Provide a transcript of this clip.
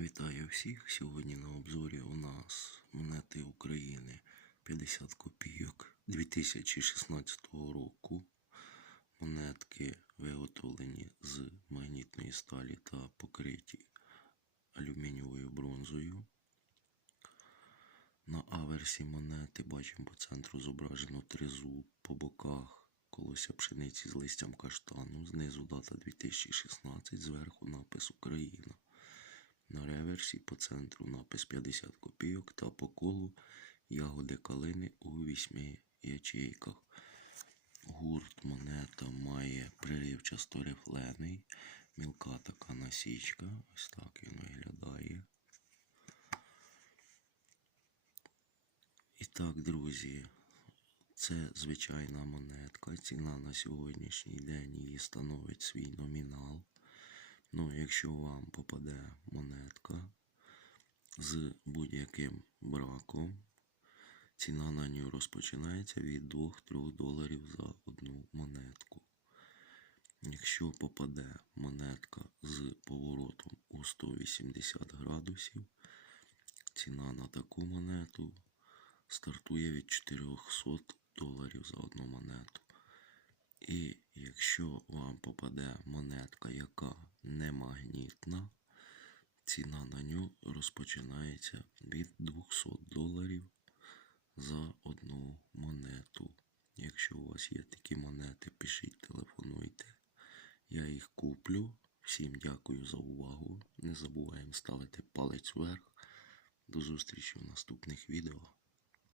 Вітаю всіх! Сьогодні на обзорі у нас монети України 50 копійок 2016 року. Монетки виготовлені з магнітної сталі та покриті алюмінієвою бронзою. На аверсі монети бачимо по центру зображено тризуб, по боках колося пшениці з листям каштану, знизу дата 2016, зверху напис Україна. На реверсі по центру напис 50 копійок та по колу ягоди калини у вісьми ячейках. Гурт монета має приривчасто рифлений, мілка така насічка. Ось так він виглядає. І так, друзі, це звичайна монетка. Ціна на сьогоднішній день її становить свій номінал. Ну, якщо вам попаде монетка з будь-яким браком, ціна на нього розпочинається від 2-3 доларів за одну монетку. Якщо попаде монетка з поворотом у 180 градусів, ціна на таку монету стартує від 400 доларів за одну монету. І якщо вам попаде монетка, яка не магнітна, ціна на нього розпочинається від 200 доларів за одну монету. Якщо у вас є такі монети, пишіть, телефонуйте. Я їх куплю. Всім дякую за увагу. Не забуваємо ставити палець вверх. До зустрічі в наступних відео.